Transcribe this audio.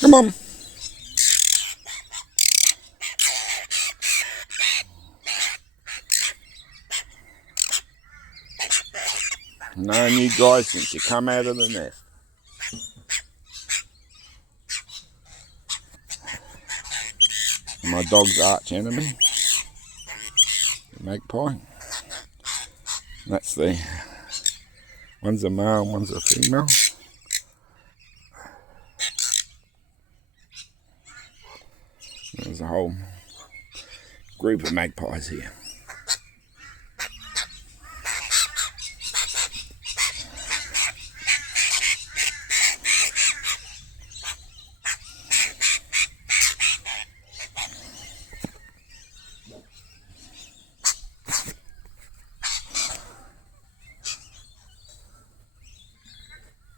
Come on. Knowing you guys since you come out of the nest. My dog's arch enemy, the magpie. That's one's a male and one's a female. There's a whole group of magpies here.